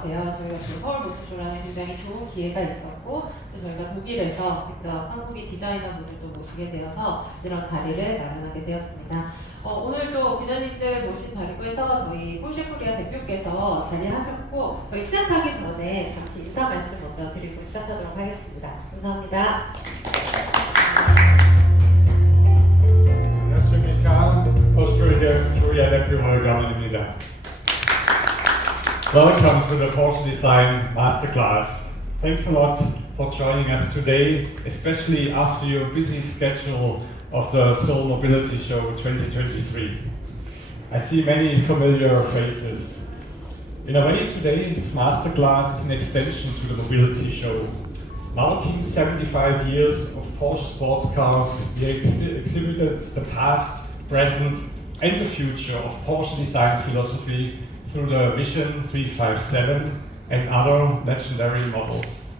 같아요. 저희가 그 서울 모터쇼라는 굉장히 좋은 기회가 있었고 또 저희가 독일에서 직접 한국인 디자이너분들도 모시게 되어서 이런 자리를 마련하게 되었습니다. 오늘도 기자님들 모신 자리고 해서 저희 포르쉐 코리아 대표께서 자리하셨고 저희 시작하기 전에 잠시 인사 말씀 먼저 드리고 시작하도록 하겠습니다. 감사합니다. 안녕하십니까. 포르쉐 코리아 대표 월감입니다. Welcome to the Porsche Design Masterclass. Thanks a lot for joining us today, especially after your busy schedule of the Seoul Mobility Show 2023. I see many familiar faces. In a way, today's masterclass is an extension to the Mobility Show. Marking 75 years of Porsche sports cars, we exhibited the past, present, and the future of Porsche design's philosophy through the Vision 357 and other legendary models.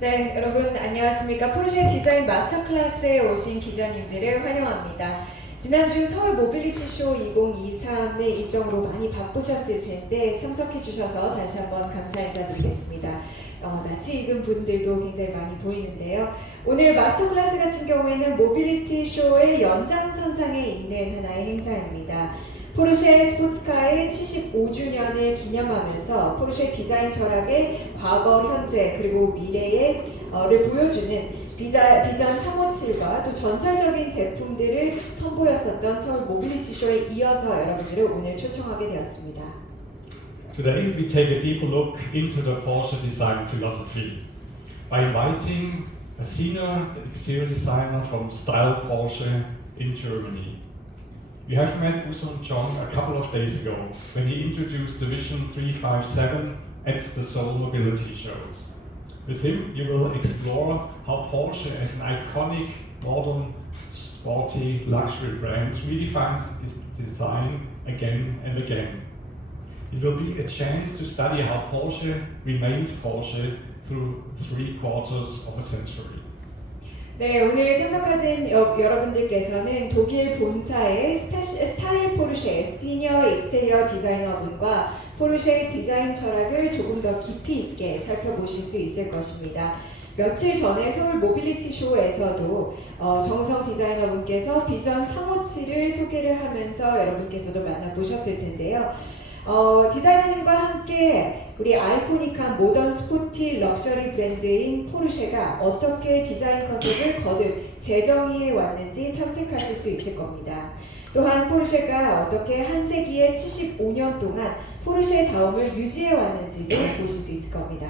네, 여러분 안녕하십니까. 포르쉐 디자인 마스터 클래스에 오신 기자님들을 환영합니다. 지난주 서울 모빌리티 쇼 2023의 일정으로 많이 바쁘셨을 텐데 참석해 주셔서 다시 한번 감사 인사드리겠습니다. 낯이 익은 분들도 굉장히 많이 보이는데요. 오늘 마스터 클래스 같은 경우에는 모빌리티 쇼의 연장선상에 있는 하나의 행사입니다. 포르쉐 스포츠카의 75주년을 기념하면서 포르쉐 디자인 철학의 과거, 현재 그리고 미래를 보여주는 비전 357과 또 전설적인 제품들을 선보였었던 서울 모빌리티 쇼에 이어서 여러분들을 오늘 초청하게 되었습니다. Today we take a deeper look into the Porsche design philosophy by inviting a senior exterior designer from Style Porsche in Germany. We have met Usman Chong a couple of days ago when he introduced the Vision 357 at the Seoul Mobility Show. With him, you will explore how Porsche as an iconic, modern, sporty luxury brand redefines its design again and again. It will be a chance to study how Porsche remained Porsche through 3/4 of a century. 네, 오늘 참석하신 여러분들께서는 독일 본사의 스타일 포르쉐 시니어 익스테리어 디자이너분과 포르쉐의 디자인 철학을 조금 더 깊이 있게 살펴보실 수 있을 것입니다. 며칠 전에 서울 모빌리티 쇼에서도 정성 디자이너분께서 비전 357을 소개를 하면서 여러분께서도 만나보셨을 텐데요. 디자이너님과 함께 우리 아이코닉한 모던 스포티 럭셔리 브랜드인 포르쉐가 어떻게 디자인 컨셉을 거듭 재정의해 왔는지 탐색하실 수 있을 겁니다. 또한 포르쉐가 어떻게 한 세기의 75년 동안 포르쉐의 다움을 유지해 왔는지도 보실 수 있을 겁니다.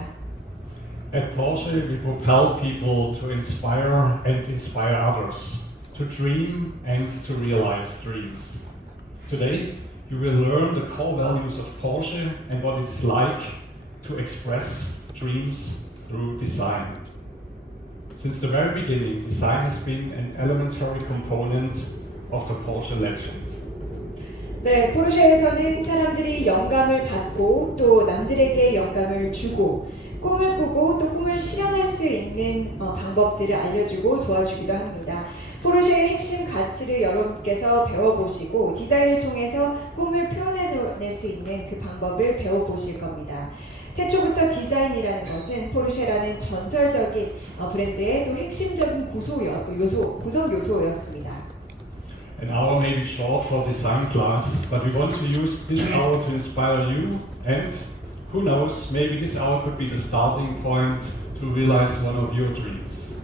At Porsche, we propel people to inspire and inspire others, to dream and to realize dreams. Today, you will learn the core values of Porsche and what it's like to express dreams through design. Since the very beginning, design has been an elementary component of the Porsche legend. 네, 포르쉐에서는 사람들이 영감을 받고 또 남들에게 영감을 주고 꿈을 꾸고 또 꿈을 실현할 수 있는 방법들을 알려주고 도와주기도 합니다. 포르쉐의 핵심 가치를 여러분께서 배워보시고 디자인을 통해서 꿈을 표현해낼 수 있는 그 방법을 배워보실 겁니다. 태초부터 디자인이라는 것은 포르쉐라는 전설적인 브랜드의 또 핵심적인 구성 요소였습니다. An hour may be short for design class, but we want to use this hour to inspire you and, who knows, maybe this hour could be the starting point to realize one of your dreams.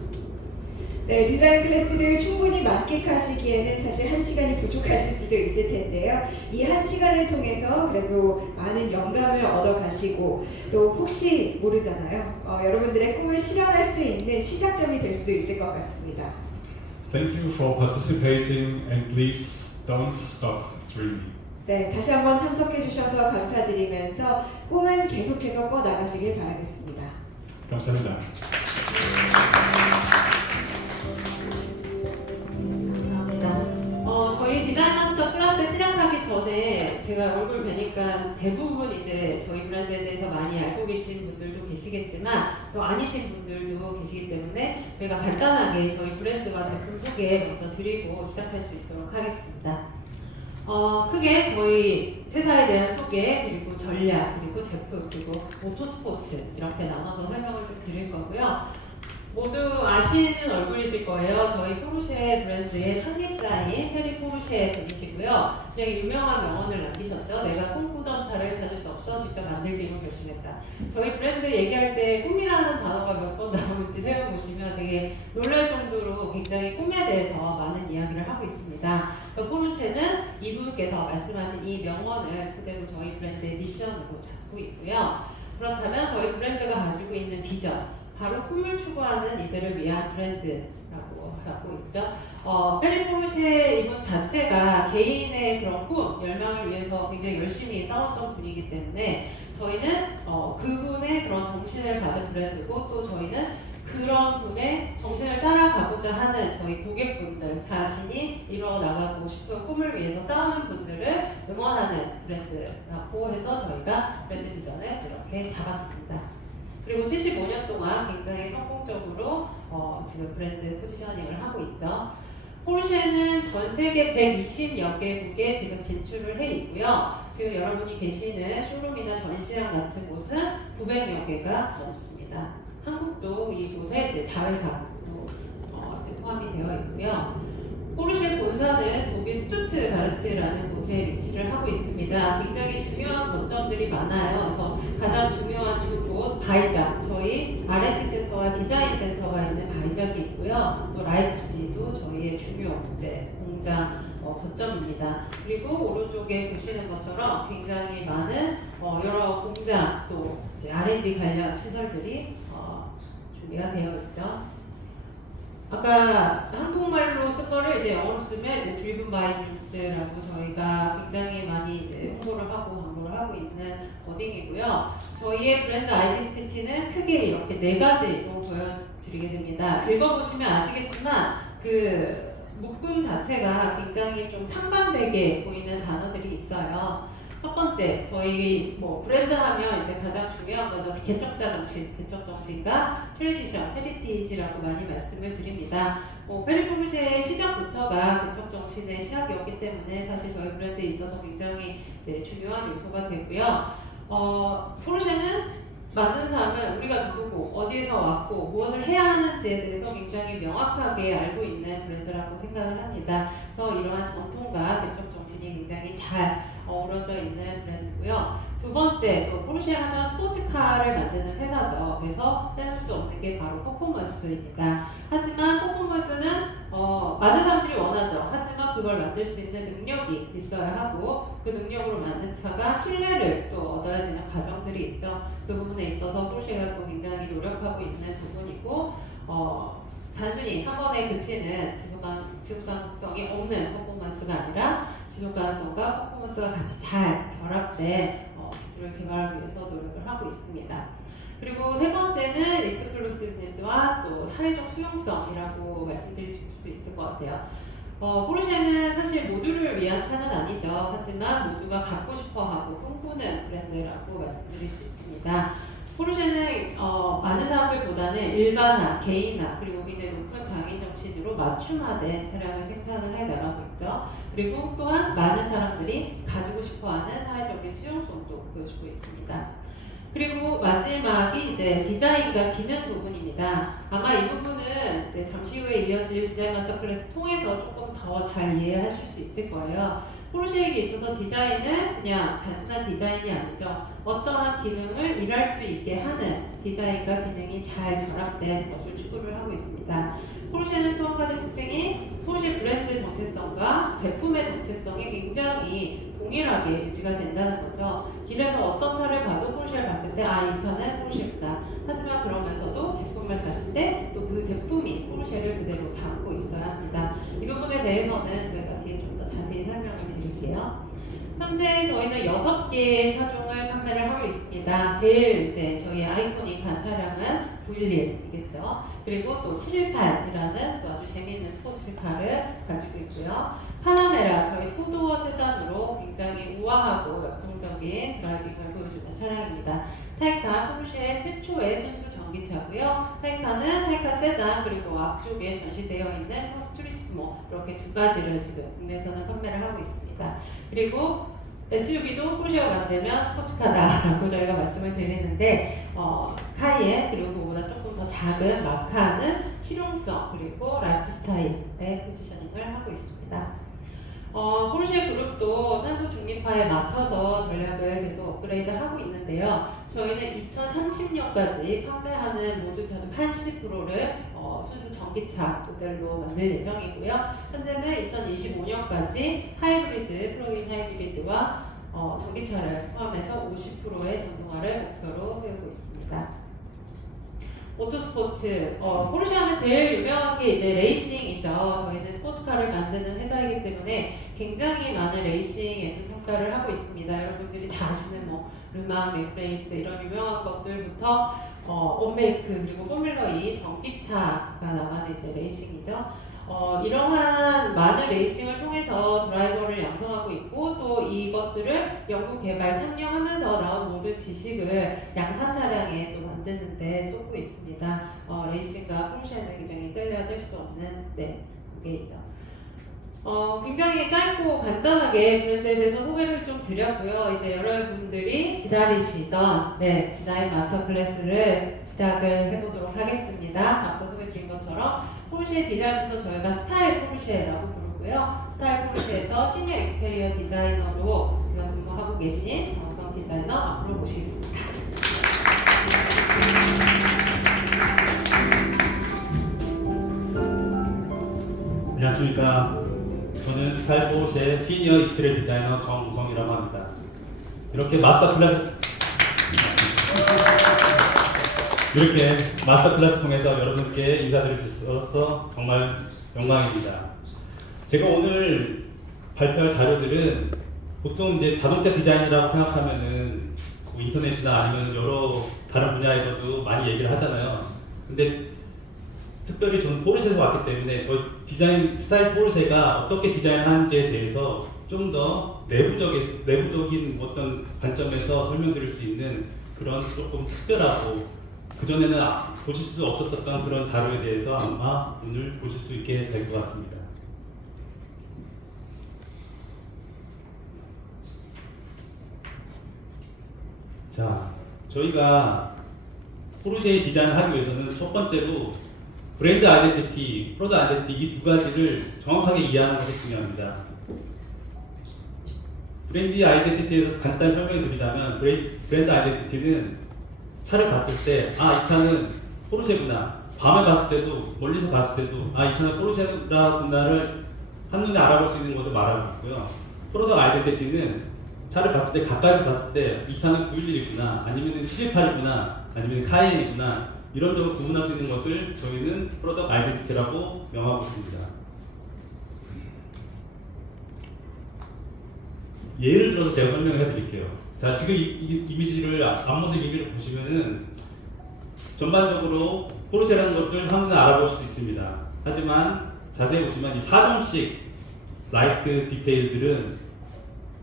네, 디자인 클래스를 충분히 만끽하시기에는 사실 1시간이 부족하실 수도 있을 텐데요. 이 1시간을 통해서 그래도 많은 영감을 얻어가시고 또 혹시 모르잖아요. 여러분들의 꿈을 실현할 수 있는 시작점이 될 수도 있을 것 같습니다. Thank you for participating and please don't stop dreaming. 네, 다시 한번 참석해 주셔서 감사드리면서 꿈은 계속해서 꿔나가시길 바라겠습니다. 감사합니다. 저희 디자인 마스터 클래스 시작하기 전에 제가 얼굴 뵈니까 대부분 이제 저희 브랜드에 대해서 많이 알고 계신 분들도 계시겠지만 또 아니신 분들도 계시기 때문에 저희가 간단하게 저희 브랜드와 제품 소개 먼저 드리고 시작할 수 있도록 하겠습니다. 크게 저희 회사에 대한 소개 그리고 전략 그리고 제품, 그리고 모터스포츠 이렇게 나눠서 설명을 좀 드릴 거고요. 모두 아시는 얼굴이실 거예요. 저희 포르쉐 브랜드의 창립자인 헤리 포르쉐 분이시고요. 굉장히 유명한 명언을 남기셨죠. 내가 꿈꾸던 차를 찾을 수 없어 직접 만들기로 결심했다. 저희 브랜드 얘기할 때 꿈이라는 단어가 몇 번 나오는지 세어보시면 되게 놀랄 정도로 굉장히 꿈에 대해서 많은 이야기를 하고 있습니다. 포르쉐는 이분께서 말씀하신 이 명언을 그대로 저희 브랜드의 미션으로 잡고 있고요. 그렇다면 저희 브랜드가 가지고 있는 비전, 바로 꿈을 추구하는 이들을 위한 브랜드라고 하고 있죠. 페리 포르쉐 이분 자체가 개인의 그런 꿈, 열망을 위해서 굉장히 열심히 싸웠던 분이기 때문에 저희는 그분의 그런 정신을 가진 브랜드고, 또 저희는 그런 분의 정신을 따라가고자 하는 저희 고객분들, 자신이 이뤄나가고 싶은 꿈을 위해서 싸우는 분들을 응원하는 브랜드라고 해서 저희가 브랜드 비전을 이렇게 잡았습니다. 그리고 75년 동안 굉장히 성공적으로 지금 브랜드 포지셔닝을 하고 있죠. 포르쉐는 전 세계 120여 개국에 지금 진출을 해 있고요. 지금 여러분이 계시는 쇼룸이나 전시장 같은 곳은 900여 개가 넘습니다. 한국도 이곳에 이제 자회사로 이제 포함이 되어 있고요. 포르쉐 본사는 독일 스투트가르트라는 곳에 위치를 하고 있습니다. 굉장히 중요한 거점들이 많아요. 그래서 가장 중요한 두 곳, 바이작, 저희 R&D 센터와 디자인 센터가 있는 바이작이 있고요. 또 라이프치히도 저희의 중요 이제 공장 거점입니다. 그리고 오른쪽에 보시는 것처럼 굉장히 많은 여러 공장, 또 이제 R&D 관련 시설들이 준비가 되어 있죠. 아까 한국말로 쓴 거를 이제 영어로 쓰면 이제 Driven by Dreams라고 저희가 굉장히 많이 이제 홍보를 하고 광고를 하고 있는 워딩이고요. 저희의 브랜드 아이덴티티는 크게 이렇게 4가지로 보여드리게 됩니다. 읽어보시면 아시겠지만 그 묶음 자체가 굉장히 좀 상반되게 보이는 단어들이 있어요. 첫 번째, 저희 브랜드 하면 이제 가장 중요한 거죠. 개척자 정신, 개척 정신과 트레디션, 헤리티지라고 많이 말씀을 드립니다. 페리 포르쉐의 시작부터가 개척 정신의 시작이었기 때문에 사실 저희 브랜드에 있어서 굉장히 이제 중요한 요소가 되고요. 포르쉐는 만든 사람은 우리가 누구고 어디에서 왔고 무엇을 해야 하는지에 대해서 굉장히 명확하게 알고 있는 브랜드라고 생각을 합니다. 그래서 이러한 전통과 개척 정신이 굉장히 잘 어우러져 있는 브랜드고요. 두 번째, 포르쉐 하면 스포츠카를 만드는 회사죠. 그래서 빼놓을 수 없는 게 바로 퍼포먼스입니다. 하지만 퍼포먼스는 많은 사람들이 원하죠. 하지만 그걸 만들 수 있는 능력이 있어야 하고, 그 능력으로 만든 차가 신뢰를 또 얻어야 되는 과정들이 있죠. 그 부분에 있어서 포르쉐가 또 굉장히 노력하고 있는 부분이고, 단순히 한 번에 그치는 지속가능성이 없는 퍼포먼스가 아니라 지속가능성과 퍼포먼스가 같이 잘 결합된 기술을 개발하기 위해서 노력을 하고 있습니다. 그리고 세 번째는 익스클루시브니스와 또 사회적 수용성이라고 말씀드릴 수 있을 것 같아요. 포르쉐는 사실 모두를 위한 차는 아니죠. 하지만 모두가 갖고 싶어하고 꿈꾸는 브랜드라고 말씀드릴 수 있습니다. 포르쉐는 많은 사람들보다는 일반화, 개인화, 그리고 굉장히 높은 장인 정신으로 맞춤화된 차량을 생산을 해 나가고 있죠. 그리고 또한 많은 사람들이 가지고 싶어하는 사회적인 수용성도 보여주고 있습니다. 그리고 마지막이 이제 디자인과 기능 부분입니다. 아마 이 부분은 이제 잠시 후에 이어질 디자인 마스터 클래스 통해서 조금 더 잘 이해하실 수 있을 거예요. 포르쉐에게 있어서 디자인은 그냥 단순한 디자인이 아니죠. 어떠한 기능을 일할 수 있게 하는 디자인과 기능이 잘 결합된 것을 추구를 하고 있습니다. 포르쉐는 또 한 가지 특징이 포르쉐 브랜드 정체성과 제품의 정체성이 굉장히 동일하게 유지가 된다는 거죠. 길에서 어떤 차를 봐도 포르쉐를 봤을 때 이 차는 포르쉐구나. 하지만 그러면서도 제품을 봤을 때 또 그 제품이 포르쉐를 그대로 담고 있어야 합니다. 이 부분에 대해서는 저희가 뒤에 좀 더 자세히 설명을 드릴게요. 현재 저희는 6개의 차종을 판매를 하고 있습니다. 제일 이제 저희 아이코닉한 차량은 911이겠죠. 그리고 또 718이라는 또 아주 재미있는 스포츠카를 가지고 있고요. 파나메라, 저희 포도어 세단으로 굉장히 우아하고 역동적인 드라이빙을 보여주는 차량입니다. 타이칸, 포르쉐의 최초의 순수 전기차고요. 타이칸은 타이칸 세단, 그리고 앞쪽에 전시되어 있는 포스 투리스모, 이렇게 두 가지를 지금 국내에서는 판매를 하고 있습니다. 그리고 SUV도 포르쉐가 만들면 스포츠카다라고 저희가 말씀을 드리는데 카이엔 그리고 그보다 조금 더 작은 마카는 실용성 그리고 라이프 스타일의 포지셔닝을 하고 있습니다. 포르쉐 그룹도 탄소 중립화에 맞춰서 전략을 계속 업그레이드하고 있는데요. 저희는 2030년까지 판매하는 모든 80%를 순수 전기차 모델로 만들 예정이고요. 현재는 2025년까지 하이브리드, 플러그인 하이브리드와 전기차를 포함해서 50%의 전동화를 목표로 세우고 있습니다. 모터스포츠, 포르쉐 하면 제일 유명한 게 이제 레이싱이죠. 저희는 스포츠카를 만드는 회사이기 때문에 굉장히 많은 레이싱에도 참가를 하고 있습니다. 여러분들이 다 아시는 뭐 르망, 렉레이스 이런 유명한 것들부터 온메이크 그리고 포뮬러2 전기차가 나가는 이제 레이싱이죠. 이러한 많은 레이싱을 통해서 드라이버를 양성하고 있고 또 이것들을 연구 개발 참여하면서 나온 모든 지식을 양산 차량에 또 만드는데 쏟고 있습니다. 레이싱과 포르쉐는 굉장히 뗄래야 뗄 수 없는 무게이죠. 굉장히 짧고 간단하게 브랜드에 대해서 소개를 좀 드렸고요. 이제 여러분들이 기다리시던 디자인 마스터 클래스를 시작을 해보도록 하겠습니다. 앞서 소개드린 것처럼 포르쉐 디자인부터 저희가 스타일 포르쉐라고 부르고요. 스타일 포르쉐에서 시니어 익스테리어 디자이너로 지금 근무하고 계신 정성 디자이너 앞으로 모시겠습니다. 안녕하십니까. 저는 스타일 포르쉐 시니어 익스테리어 디자이너 정우성이라고 합니다. 이렇게 마스터 클래스 통해서 여러분께 인사드릴 수 있어서 정말 영광입니다. 제가 오늘 발표할 자료들은 보통 이제 자동차 디자인이라고 생각하면은 뭐 인터넷이나 아니면 여러 다른 분야에서도 많이 얘기를 하잖아요. 근데 특별히 저는 포르쉐에서 왔기 때문에 저 디자인 스타일 포르쉐가 어떻게 디자인하는지에 대해서 좀 더 내부적인 어떤 관점에서 설명드릴 수 있는 그런 조금 특별하고 그전에는 보실 수 없었던 그런 자료에 대해서 아마 오늘 보실 수 있게 될 것 같습니다. 자, 저희가 포르쉐의 디자인을 하기 위해서는 첫 번째로 브랜드 아이덴티티, 프로덕트 아이덴티티 이 두 가지를 정확하게 이해하는 것이 중요합니다. 브랜드 아이덴티티에서 간단히 설명해 드리자면 브랜드 아이덴티티는 차를 봤을 때 이 차는 포르쉐구나. 밤에 봤을 때도 멀리서 봤을 때도 이 차는 포르쉐구나를 한눈에 알아볼 수 있는 것을 말하고 있고요. 프로덕트 아이덴티티는 차를 봤을 때 가까이서 봤을 때 이 차는 911이구나 아니면 718이구나 아니면 카이엔이구나 이런 점을 구분할 수 있는 것을 저희는 프로덕트 아이덴티티라고 명하고 있습니다. 예를 들어서 제가 설명을 해드릴게요. 자, 지금 이 이미지를 앞모습 이미지를 보시면은 전반적으로 포르쉐라는 것을 한눈에 알아볼 수 있습니다. 하지만 자세히 보시면 이 4점씩 라이트 디테일들은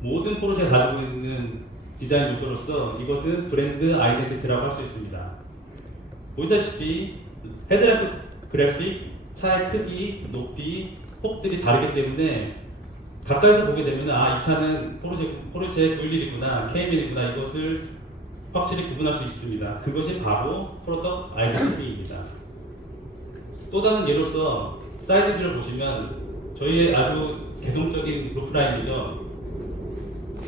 모든 포르쉐가 가지고 있는 디자인 요소로서 이것은 브랜드 아이덴티티라고 할 수 있습니다. 보시다시피 헤드램프 그래픽, 차의 크기, 높이, 폭들이 다르기 때문에 가까이서 보게 되면 이 차는 포르쉐 911이구나, KM이구나 이것을 확실히 구분할 수 있습니다. 그것이 바로 프로덕트 아이덴티티입니다. 또 다른 예로서 사이드뷰를 보시면 저희의 아주 개성적인 루프라인이죠.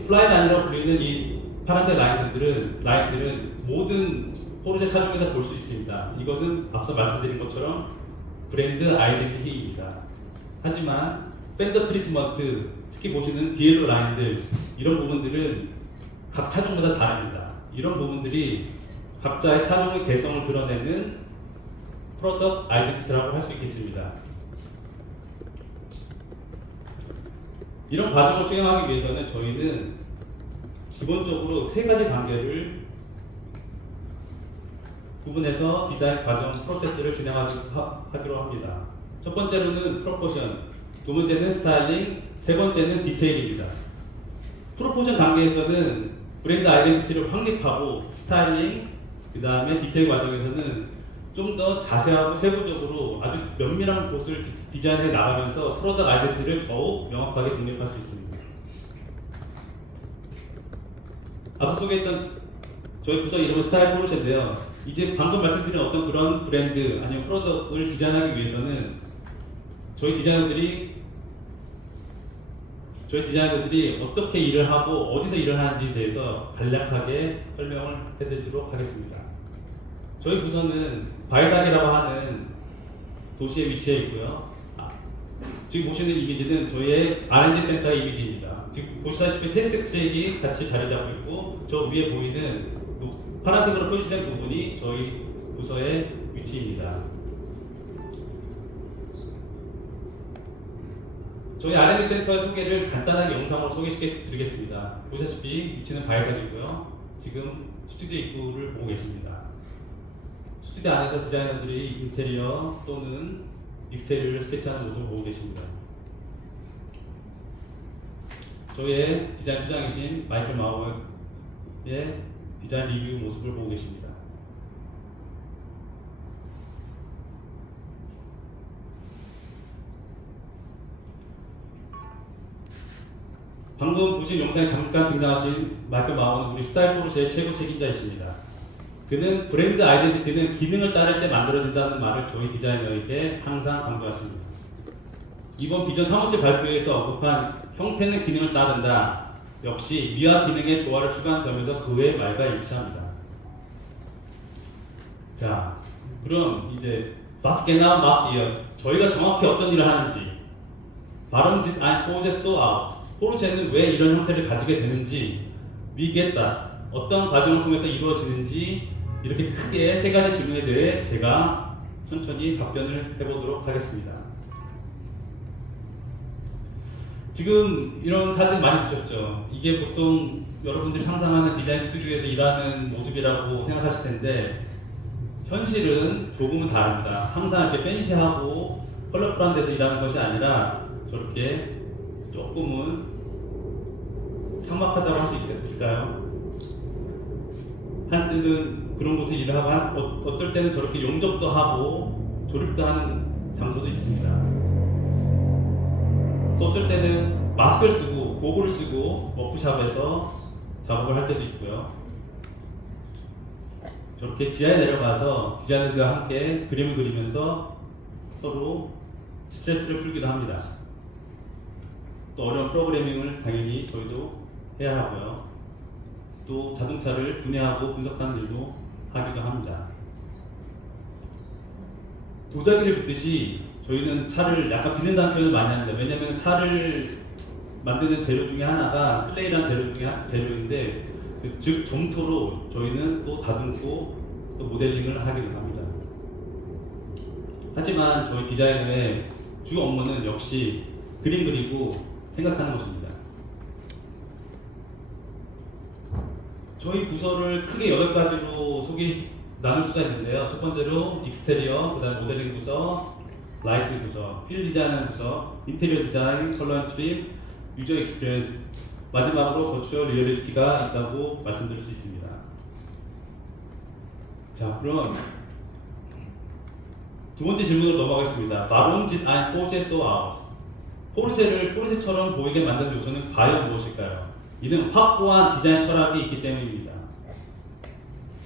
플라이라인이라고 불리는 이 파란색 라인들은 모든 포르쉐 차종에서 볼 수 있습니다. 이것은 앞서 말씀드린 것처럼 브랜드 아이덴티티입니다. 하지만 팬더 트리트먼트, 특히 보시는 디엘로 라인들 이런 부분들은 각 차종마다 다릅니다. 이런 부분들이 각자의 차종의 개성을 드러내는 프로덕트 아이덴티티라고 할 수 있겠습니다. 이런 과정을 수행하기 위해서는 저희는 기본적으로 세 가지 단계를 구분해서 디자인 과정 프로세스를 진행하기로 합니다. 첫 번째로는 프로포션, 두 번째는 스타일링, 세 번째는 디테일입니다. 프로포션 단계에서는 브랜드 아이덴티티를 확립하고 스타일링, 그 다음에 디테일 과정에서는 좀 더 자세하고 세부적으로 아주 면밀한 곳을 디자인해 나가면서 프로덕트 아이덴티티를 더욱 명확하게 정립할 수 있습니다. 앞서 소개했던 저희 부서 이름은 스타일 포르쉐인데요. 이제 방금 말씀드린 어떤 그런 브랜드 아니면 프로덕트를 디자인하기 위해서는 저희 디자이너들이 어떻게 일을 하고 어디서 일을 하는지에 대해서 간략하게 설명을 해드리도록 하겠습니다. 저희 부서는 바이삭이라고 하는 도시에 위치해 있고요. 지금 보시는 이미지는 저희의 R&D 센터의 이미지입니다. 지금 보시다시피 테스트 트랙이 같이 자리 잡고 있고 저 위에 보이는 파란색으로 표시된 부분이 저희 부서의 위치입니다. 저희 R&D 센터의 소개를 간단하게 영상으로 소개시켜 드리겠습니다. 보시다시피 위치는 바이삭이고요. 지금 스튜디오 입구를 보고 계십니다. 스튜디오 안에서 디자이너들이 인테리어 또는 익스테리어를 스케치하는 모습을 보고 계십니다. 저희의 디자인 수장이신 마이클 마우어의 디자인 리뷰 모습을 보고 계십니다. 방금 보신 영상에 잠깐 등장하신 마이클 마우어는 우리 스타일 포르쉐의 최고 책임자이십니다. 그는 브랜드 아이덴티티는 기능을 따를 때 만들어진다는 말을 저희 디자이너에게 항상 강조하십니다. 이번 비전 3호째 발표에서 언급한 형태는 기능을 따른다. 역시 미와 기능의 조화를 추구한 점에서 그 외의 말과 일치합니다. 자, 그럼 이제 Was genau macht ihr? 저희가 정확히 어떤 일을 하는지, Warum sieht ein Porsche so aus? 포르쉐는 왜 이런 형태를 가지게 되는지, Wie geht das? 어떤 과정을 통해서 이루어지는지 이렇게 크게 세 가지 질문에 대해 제가 천천히 답변을 해보도록 하겠습니다. 지금 이런 사진 많이 보셨죠? 이게 보통 여러분들이 상상하는 디자인 스튜디오에서 일하는 모습이라고 생각하실 텐데 현실은 조금은 다릅니다. 항상 이렇게 팬시하고 컬러풀한 데서 일하는 것이 아니라 저렇게 조금은 삭막하다고 할 수 있을까요? 한때는 그런 곳에 일을 하고 어떨 때는 저렇게 용접도 하고 조립도 하는 장소도 있습니다. 또 어쩔 때는 마스크를 쓰고 고글을 쓰고 워크샵에서 작업을 할 때도 있고요. 저렇게 지하에 내려가서 디자이너들과 함께 그림을 그리면서 서로 스트레스를 풀기도 합니다. 또 어려운 프로그래밍을 당연히 저희도 해야 하고요. 또 자동차를 분해하고 분석하는 일도 하기도 합니다. 도자기를 빗듯이 저희는 차를 약간 빗는다는 표현을 많이 하는데 왜냐하면 차를 만드는 재료 중에 하나가 클레이라는 재료인데 즉 점토로 저희는 또 다듬고 또 모델링을 하기도 합니다. 하지만 저희 디자이너의 주 업무는 역시 그림 그리고 생각하는 것입니다. 저희 부서를 크게 8가지로 나눌 수가 있는데요. 첫 번째로 익스테리어, 그 다음 모델링 부서, 라이트 부서, 필 디자인 부서, 인테리어 디자인, 컬러 앤 트림, 유저 익스피리언스, 마지막으로 버추얼 리얼리티가 있다고 말씀드릴 수 있습니다. 자, 그럼 두 번째 질문으로 넘어가겠습니다. Warum sieht ein Porsche so aus? 포르쉐를 포르쉐처럼 보이게 만든 요소는 과연 무엇일까요? 이는 확고한 디자인 철학이 있기 때문입니다.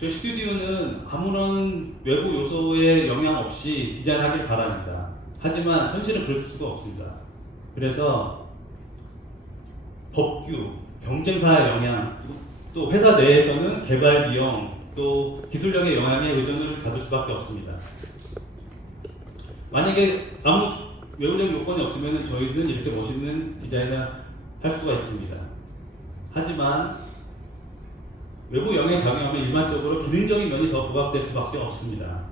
저희 스튜디오는 아무런 외부 요소의 영향 없이 디자인하길 바랍니다. 하지만 현실은 그럴 수가 없습니다. 그래서 법규, 경쟁사의 영향, 또 회사 내에서는 개발 비용, 또 기술력의 영향에 의존을 가질 수밖에 없습니다. 만약에 아무 외부적인 요건이 없으면 저희는 이렇게 멋있는 디자인을 할 수가 있습니다. 하지만 외부 영향이 작용하면 일반적으로 기능적인 면이 더 부각될 수밖에 없습니다.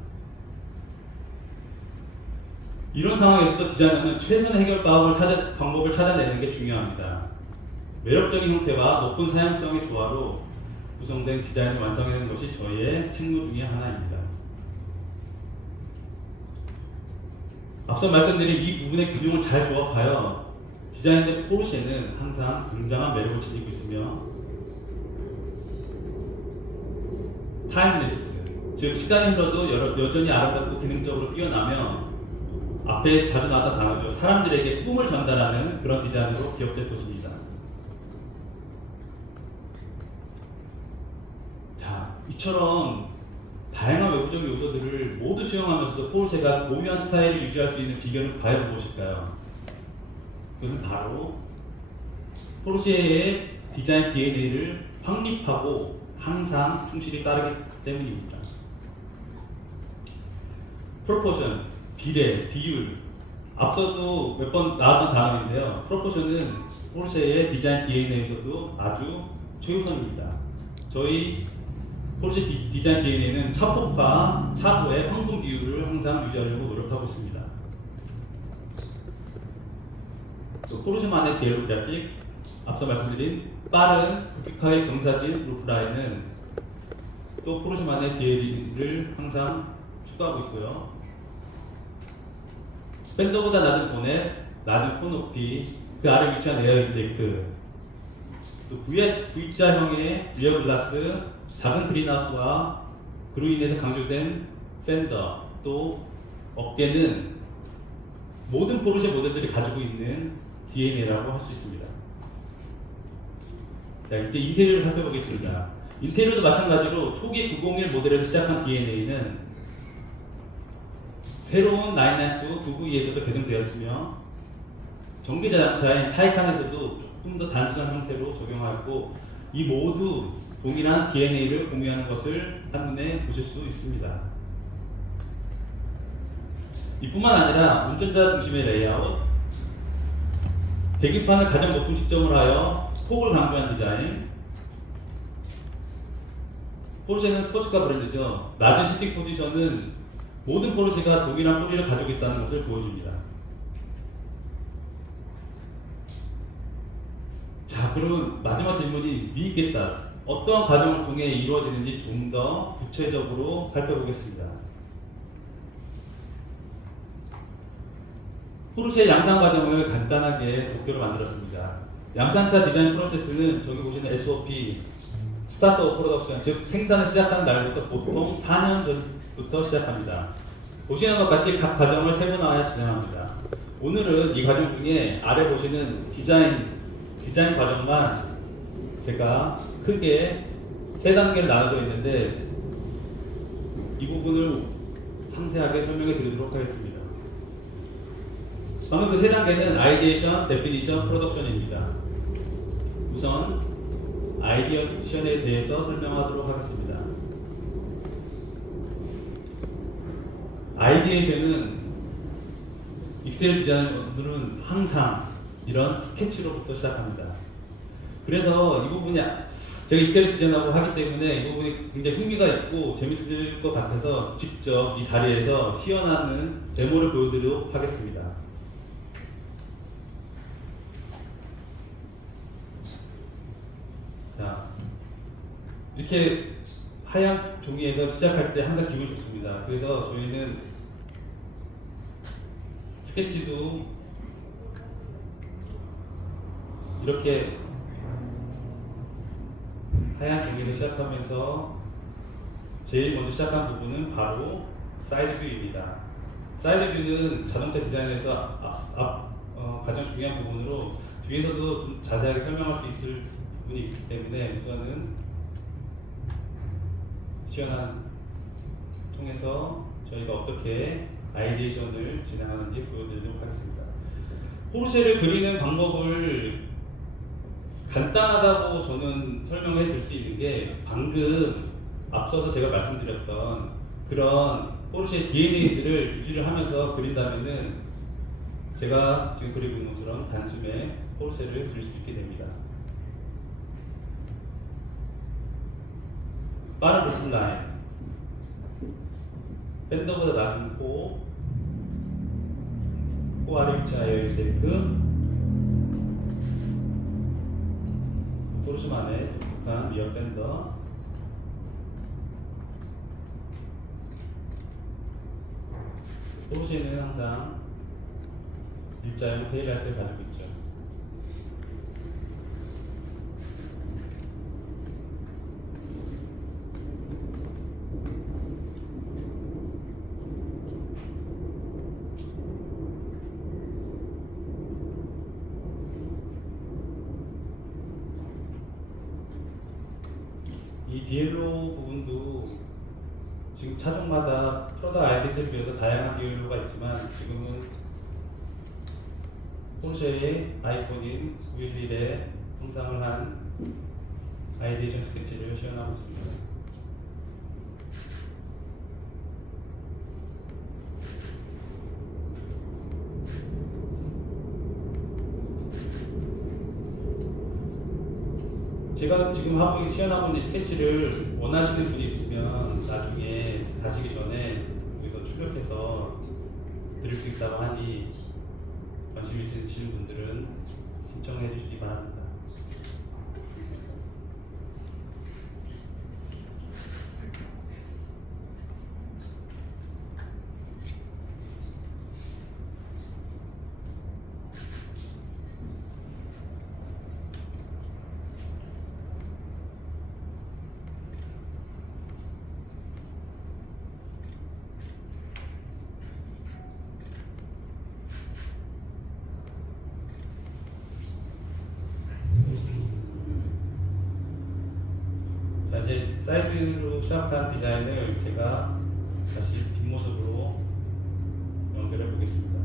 이런 상황에서도 디자이너는 최선의 해결 방법을 찾아내는 게 중요합니다. 매력적인 형태와 높은 사용성의 조화로 구성된 디자인을 완성하는 것이 저희의 책무 중에 하나입니다. 앞서 말씀드린 이 부분의 균형을 잘 조합하여 디자인된 포르쉐는 항상 굉장한 매력을 지니고 있으며 타임리스, 즉 시간이 흘러도 여전히 아름답고 기능적으로 뛰어나며 앞에 자주 나왔던 단어죠. 사람들에게 꿈을 전달하는 그런 디자인으로 기억될 것입니다. 이처럼 다양한 외부적 요소들을 모두 수용하면서 포르쉐가 고유한 스타일을 유지할 수 있는 비결은 과연 무엇일까요? 그것은 바로 포르쉐의 디자인 DNA를 확립하고 항상 충실히 따르기 때문입니다. 프로포션, 비례, 비율, 앞서도 몇 번 나왔던 단어인데요. 프로포션은 포르쉐의 디자인 DNA에서도 아주 최우선입니다. 저희 포르쉐 디자인 DNA는 차폭과 차도의 황분 비율을 항상 유지하려고 노력하고 있습니다. 또 포르쉐만의 디에로 그래픽, 앞서 말씀드린 빠른 급격하게 경사진 루프라인은 또 포르쉐만의 DL을 항상 추가하고 있고요. 팬더보다 낮은 보넷, 낮은 코 높이, 그 아래 위치한 에어 인테이크, 또 V자형의 리어 글라스, 작은 그린하우스와 그로 인해서 강조된 팬더, 또 어깨는 모든 포르쉐 모델들이 가지고 있는 DNA라고 할 수 있습니다. 자, 이제 인테리어를 살펴보겠습니다. 인테리어도 마찬가지로 초기 901 모델에서 시작한 DNA는 새로운 992, 992에서도 개선되었으며 전기 자동차인 타이칸에서도 조금 더 단순한 형태로 적용하였고 이 모두 동일한 DNA를 공유하는 것을 한눈에 보실 수 있습니다. 이뿐만 아니라 운전자 중심의 레이아웃, 계기판을 가장 높은 시점으로 하여 폭을 강조한 디자인, 포르쉐는 스포츠카 브랜드죠. 낮은 시팅 포지션은 모든 포르쉐가 동일한 뿌리를 가지고 있다는 것을 보여줍니다. 자, 그럼 마지막 질문이 위겠다. 어떠한 과정을 통해 이루어지는지 좀 더 구체적으로 살펴보겠습니다. 포르쉐의 양산 과정을 간단하게 도표로 만들었습니다. 양산차 디자인 프로세스는 저기 보시는 SOP, 스타트 오브 프로덕션, 즉 생산을 시작하는 날부터 보통 4년 전부터 시작합니다. 보시는 것 같이 각 과정을 세분화하여 진행합니다. 오늘은 이 과정 중에 아래 보시는 디자인 과정만 제가 크게 세 단계로 나눠져 있는데 이 부분을 상세하게 설명해 드리도록 하겠습니다. 방금 그 세 단계는 아이디에이션, 데피니션, 프로덕션입니다. 우선 아이디어션에 대해서 설명하도록 하겠습니다. 아이디에이션은 익셀 디자이너들은 항상 이런 스케치로부터 시작합니다. 그래서 이 부분이 제가 익셀 디자이너라고 하기 때문에 이 부분이 굉장히 흥미가 있고 재밌을 것 같아서 직접 이 자리에서 시연하는 데모를 보여드리도록 하겠습니다. 자, 이렇게 하얀 종이에서 시작할 때 항상 기분이 좋습니다. 그래서 저희는 스케치도 이렇게 하얀 종이에서 시작하면서 제일 먼저 시작한 부분은 바로 사이드 뷰입니다. 사이드 뷰는 자동차 디자인에서 가장 중요한 부분으로 뒤에서도 좀 자세하게 설명할 수 있을 부분이 있기 때문에 우선은 시연한 통해서 저희가 어떻게 아이디에이션을 진행하는지 보여드리도록 하겠습니다. 포르쉐를 그리는 방법을 간단하다고 저는 설명해 드릴 수 있는 게 방금 앞서서 제가 말씀드렸던 그런 포르쉐 DNA들을 유지를 하면서 그린다면은 제가 지금 그리고 있는 것처럼 단숨에 포르쉐를 그릴 수 있게 됩니다. 빠른 루프 라인, 밴더보다 낮은 코 아래 위치하여 인테이크, 포르쉐만의 독특한 리어 밴더, 포르쉐는 항상 일자형 테일라이트를 가지고 있죠. 이 디엘로 부분 제품도 지금 차종마다 프로덕트 아이덴티티를 위해서 다양한 디자인가 있지만 지금은 포르쉐의 아이콘인 911에 형상을 한 아이디에이션 스케치를 시연하고 있습니다. 제가 지금 시연하고 있는 스케치를 원하시는 분이 있으면 나중에 가시기 전에 여기서 출력해서 드릴 수 있다고 하니 관심 있으신 분들은 신청해 주시기 바랍니다. 자, 이제 사이드로 시작한 디자인을 제가 다시 뒷모습으로 연결해 보겠습니다.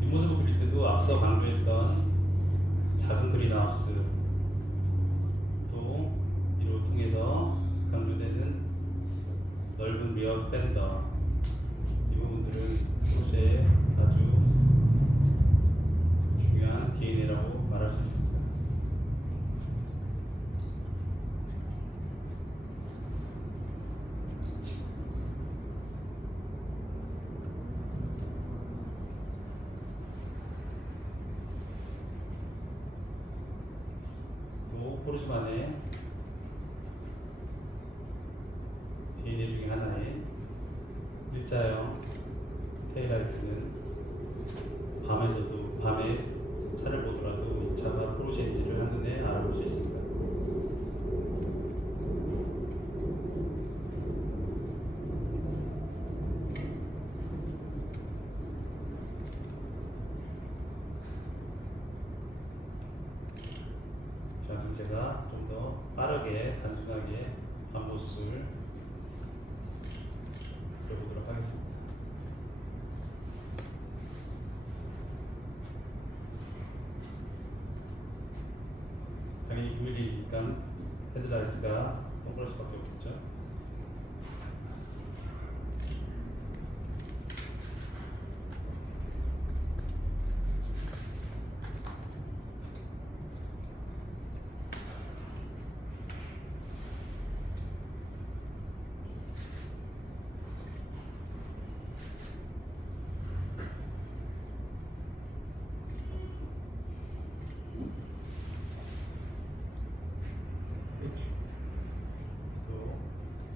뒷모습을 그릴 때도 앞서 강조했던 작은 그린하우스 또 이를 통해서 강조되는 넓은 리어 팬더 이 부분들은 포르쉐의 아주 중요한 DNA라고 말할 수 있습니다. 또 포르쉐만의 DNA 중에 하나인 일자형 테일라이트는 밤에 차를 보더라도 이 차가 포르쉐인지를 한눈에 알아볼 수 있습니다. 자, 그럼 제가 좀 더 빠르게 단순하게 앞모습을 그려보도록 하겠습니다. 당연히 911이니까 헤드라이트가 동그랄 수밖에 없겠죠.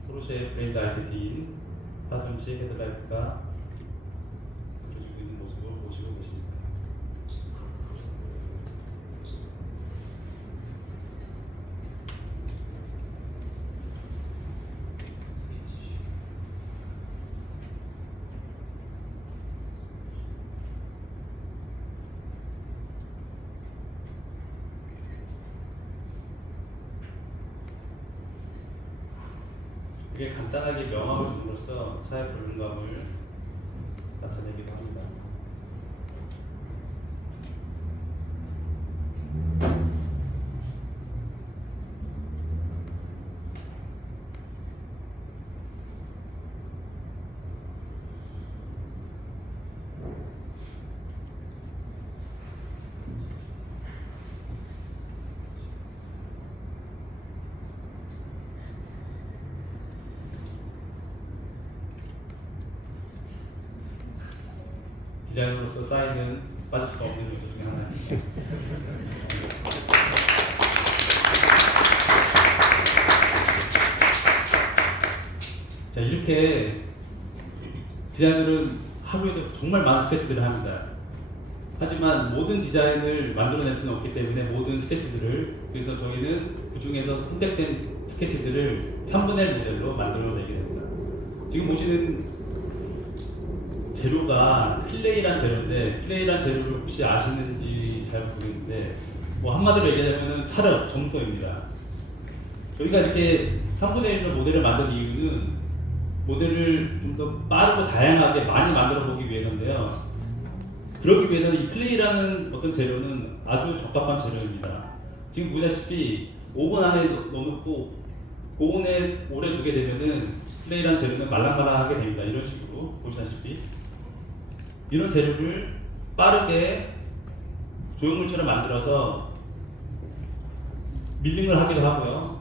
포르쉐의 브랜드 아이덴티티인 파손시 헤드라이트가 그려지고 있는 모습을 보시고 계십니다. 이게 간단하게 명암을 줌으로써 차의 볼륨감을 나타내기도 합니다. 디자이너로서 사인은 빠질 수가 없는 요소 중에 하나입니다. 자, 이렇게 디자이너는 하루에도 정말 많은 스케치들을 합니다. 하지만 모든 디자인을 만들어낼 수는 없기 때문에 모든 스케치들을, 그래서 저희는 그 중에서 선택된 스케치들을 3분의 1 모델로 만들어내게 됩니다. 지금 보시는 재료가 클레이란 재료인데 클레이란 재료를 혹시 아시는지 잘 모르겠는데 뭐 한마디로 얘기하자면 차력, 정토입니다. 저희가 이렇게 3분의 1로 모델을 만든 이유는 모델을 좀 더 빠르고 다양하게 많이 만들어 보기 위해서인데요. 그러기 위해서는 이 클레이라는 어떤 재료는 아주 적합한 재료입니다. 지금 보시다시피 오븐 안에 넣어놓고 고온에 오래 두게 되면은 클레이라는 재료는 말랑말랑하게 됩니다. 이런 식으로 보시다시피 이런 재료를 빠르게 조형물처럼 만들어서 밀링을 하기도 하고요.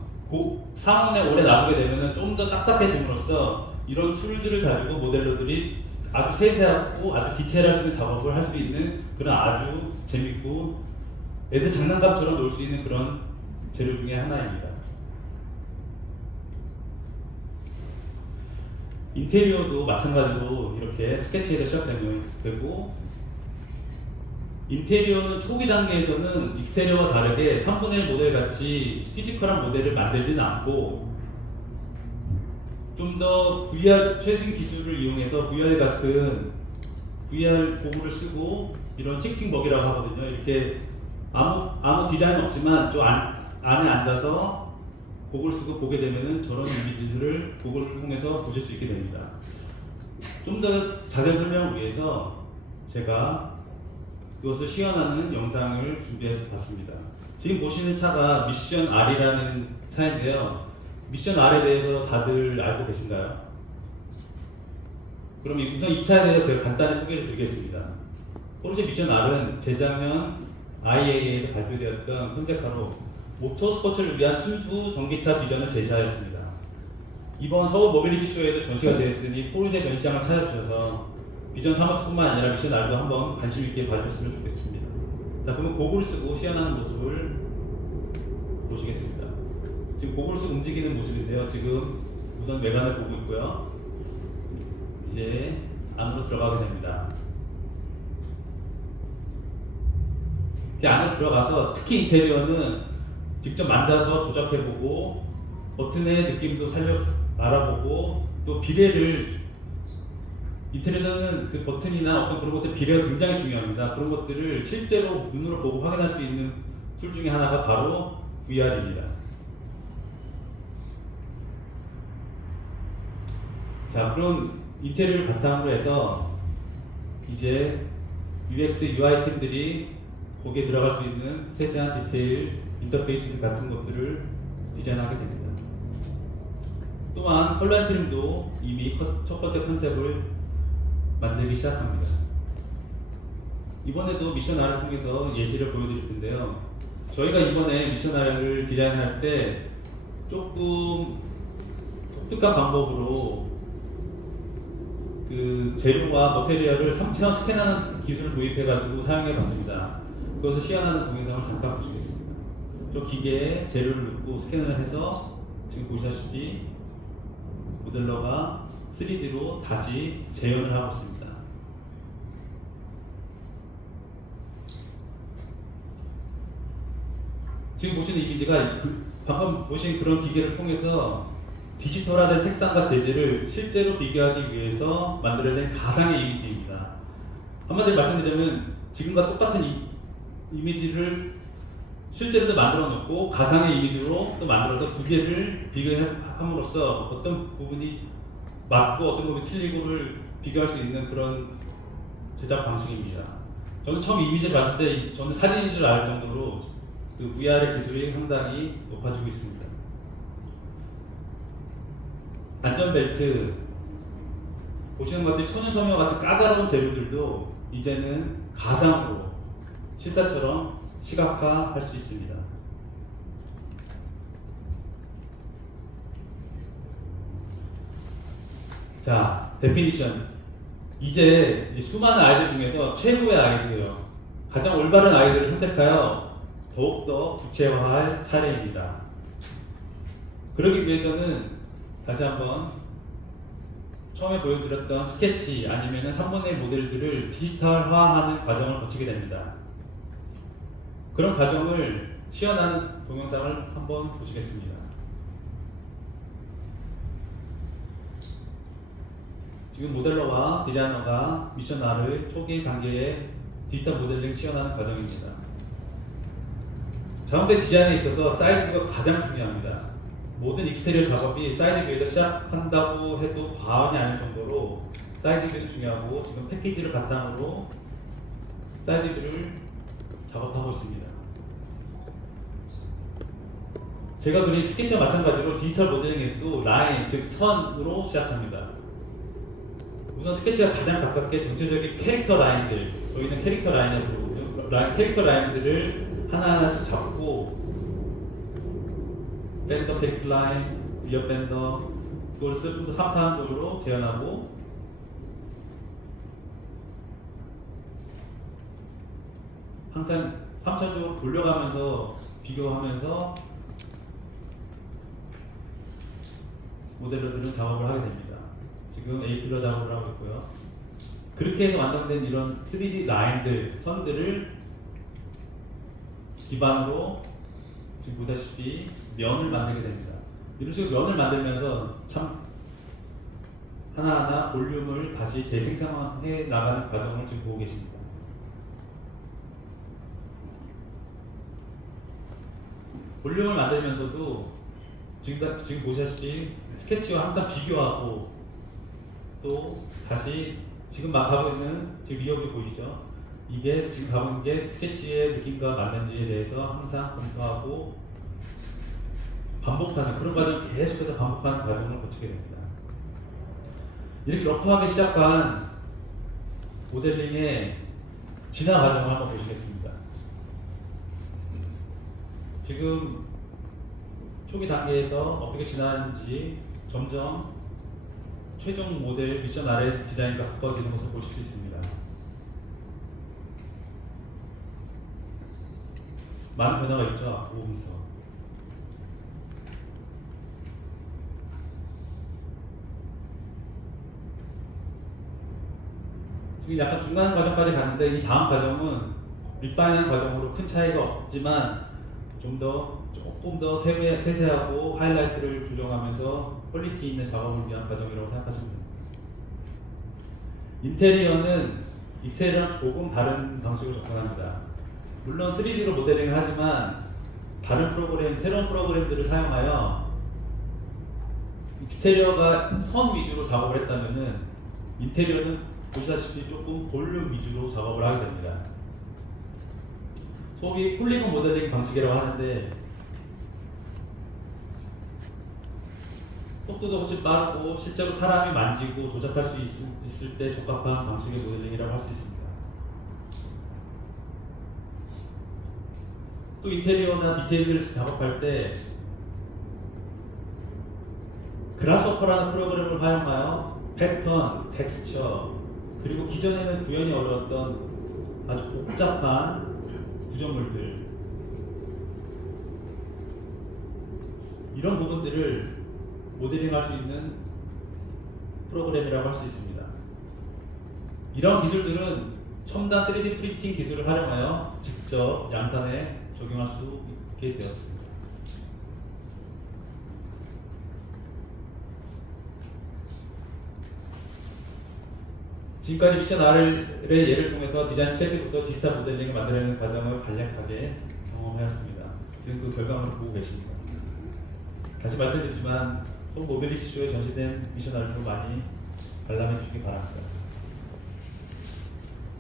상온에 오래 놔두게 되면 좀 더 딱딱해짐으로써 이런 툴들을 가지고 모델러들이 아주 세세하고 아주 디테일할 수 있는 작업을 할 수 있는 그런 아주 재밌고 애들 장난감처럼 놀 수 있는 그런 재료 중에 하나입니다. 인테리어도 마찬가지로 이렇게 스케치에서 시작되고 인테리어는 초기 단계에서는 익스테리어와 다르게 3분의 1 모델 같이 피지컬한 모델을 만들지는 않고 좀 더 VR 최신 기술을 이용해서 VR 같은 VR 도구를 쓰고 이런 틱틱먹이라고 하거든요. 이렇게 아무 디자인 없지만 저 안에 앉아서 곡을 쓰고 보게 되면은 저런 이미지들을 곡을 통해서 보실 수 있게 됩니다. 좀 더 자세한 설명을 위해서 제가 그것을 시연하는 영상을 준비해서 봤습니다. 지금 보시는 차가 미션 R이라는 차인데요. 미션 R에 대해서 다들 알고 계신가요? 그럼 우선 이 차에 대해서 제가 간단히 소개를 드리겠습니다. 포르쉐 미션 R은 재작년 IAA에서 발표되었던 컨셉카로 모터스포츠를 위한 순수 전기차 비전을 제시하였습니다. 이번 서울 모빌리티 쇼에도 전시가 되었으니 포르쉐 전시장을 찾아주셔서 비전 3호차뿐만 아니라 미션 R도 한번 관심 있게 봐주셨으면 좋겠습니다. 자, 그러면 곡을 쓰고 시연하는 모습을 보시겠습니다. 지금 곡을 쓰고 움직이는 모습인데요. 지금 우선 외관을 보고 있고요. 이제 안으로 들어가게 됩니다. 이렇게 안에 들어가서 특히 인테리어는 직접 만져서 조작해보고 버튼의 느낌도 알아보고 또 비례를 인터넷에서는 그 버튼이나 어떤 그런 것들 비례가 굉장히 중요합니다. 그런 것들을 실제로 눈으로 보고 확인할 수 있는 툴 중에 하나가 바로 VR입니다. 자, 그런 인테리어를 바탕으로 해서 이제 UX, UI 팀들이 거기에 들어갈 수 있는 세세한 디테일, 인터페이스 같은 것들을 디자인하게 됩니다. 또한 컬러 팀도 이미 첫 번째 컨셉을 만들기 시작합니다. 이번에도 미션 R을 통해서 예시를 보여드릴 텐데요. 저희가 이번에 미션 R을 디자인할 때 조금 독특한 방법으로 그 재료와 머테리얼을 3차원 스캔하는 기술을 도입해가지고 사용해봤습니다. 그것을 시연하는 동영상을 잠깐 보시겠습니다. 저 기계에 재료를 넣고 스캔을 해서 지금 보시다시피 모델러가 3D로 다시 재현을 하고 있습니다. 지금 보시는 이미지가 방금 보신 그런 기계를 통해서 디지털화된 색상과 재질을 실제로 비교하기 위해서 만들어낸 가상의 이미지입니다. 한마디로 말씀드리면 지금과 똑같은 이미지를 실제로도 만들어 놓고 가상의 이미지로 또 만들어서 두 개를 비교함으로써 어떤 부분이 맞고 어떤 부분이 틀리고를 비교할 수 있는 그런 제작 방식입니다. 저는 처음 이미지를 봤을 때 저는 사진인 줄 알 정도로 그 VR의 기술이 상당히 높아지고 있습니다. 안전벨트 보시는 것들이 천연섬유 같은 까다로운 재료들도 이제는 가상으로 실사처럼 시각화할 수 있습니다. 자, 데피니션. 이제 수많은 아이들 중에서 최고의 아이디어, 가장 올바른 아이디어를 선택하여 더욱더 구체화할 차례입니다. 그러기 위해서는 다시 한번 처음에 보여드렸던 스케치 아니면 3분의 1 모델들을 디지털화하는 과정을 거치게 됩니다. 그런 과정을 시연하는 동영상을 한번 보시겠습니다. 지금 모델러와 디자이너가 미션 R을 초기 단계에 디지털 모델링 시연하는 과정입니다. 자동차 디자인에 있어서 사이드 뷰가 가장 중요합니다. 모든 익스테리어 작업이 사이드 뷰에서 시작한다고 해도 과언이 아닐 정도로 사이드 뷰는 중요하고 지금 패키지를 바탕으로 사이드 뷰를 작업하고 있습니다. 제가 그린 스케치와 마찬가지로 디지털 모델링에서도 라인, 즉 선으로 시작합니다. 우선 스케치가 가장 가깝게 전체적인 캐릭터 라인들, 저희는 캐릭터 라인을 부르거든요. 캐릭터 라인들을 하나하나씩 잡고 팬더 캐릭터 라인, 리어 팬더 그것을 좀 더 3차원적으로 재현하고 항상 3차원적으로 돌려가면서 비교하면서 모델러들은 작업을 하게 됩니다. 지금 A-필러 작업을 하고 있고요. 그렇게 해서 완성된 이런 3D 라인들, 선들을 기반으로 지금 보다시피 면을 만들게 됩니다. 이런 식으로 면을 만들면서 참 하나하나 볼륨을 다시 재생산해 나가는 과정을 지금 보고 계십니다. 볼륨을 만들면서도 지금 보시다시피 스케치와 항상 비교하고 또 다시 지금 막 가고 있는 지금 미역이 보이시죠? 이게 지금 가고 있는 게 스케치의 느낌과 맞는지에 대해서 항상 검토하고 반복하는 그런 과정을 계속해서 반복하는 과정을 거치게 됩니다. 이렇게 러프하게 시작한 모델링의 진화 과정을 한번 보시겠습니다. 지금 초기 단계에서 어떻게 진화하는지 점점 최종 모델 미션 R의 디자인과 가까워지는 것을 보실 수 있습니다. 많은 변화가 있죠. 앞으로 오면서. 지금 약간 중간 과정까지 갔는데 이 다음 과정은 리파이닝 과정으로 큰 차이가 없지만 조금 더 세세하고 하이라이트를 조정하면서 퀄리티 있는 작업을 위한 과정이라고 생각하시면 됩니다. 인테리어는 익스테리어랑 조금 다른 방식으로 접근합니다. 물론 3D로 모델링을 하지만 다른 프로그램, 새로운 프로그램들을 사용하여 익스테리어가 선 위주로 작업을 했다면은 인테리어는 보시다시피 조금 볼륨 위주로 작업을 하게 됩니다. 소위 폴리곤 모델링 방식이라고 하는데 속도도 훨씬 빠르고 실제로 사람이 만지고 조작할 수 있을 때 적합한 방식의 모델링이라고 할 수 있습니다. 또 인테리어나 디테일을 작업할 때 그라스호퍼라는 프로그램을 활용하여 패턴, 텍스처 그리고 기존에는 구현이 어려웠던 아주 복잡한 구조물들 이런 부분들을 모델링할 수 있는 프로그램이라고 할 수 있습니다. 이런 기술들은 첨단 3D 프린팅 기술을 활용하여 직접 양산에 적용할 수 있게 되었습니다. 지금까지 미션 R의 예를 통해서 디자인 스케치부터 디지털 모델링을 만들어내는 과정을 간략하게 경험하였습니다. 지금 그 결과물을 보고 계십니다. 다시 말씀드리지만 또 모빌리티 쇼에 전시된 미션 R도 많이 관람해 주시기 바랍니다.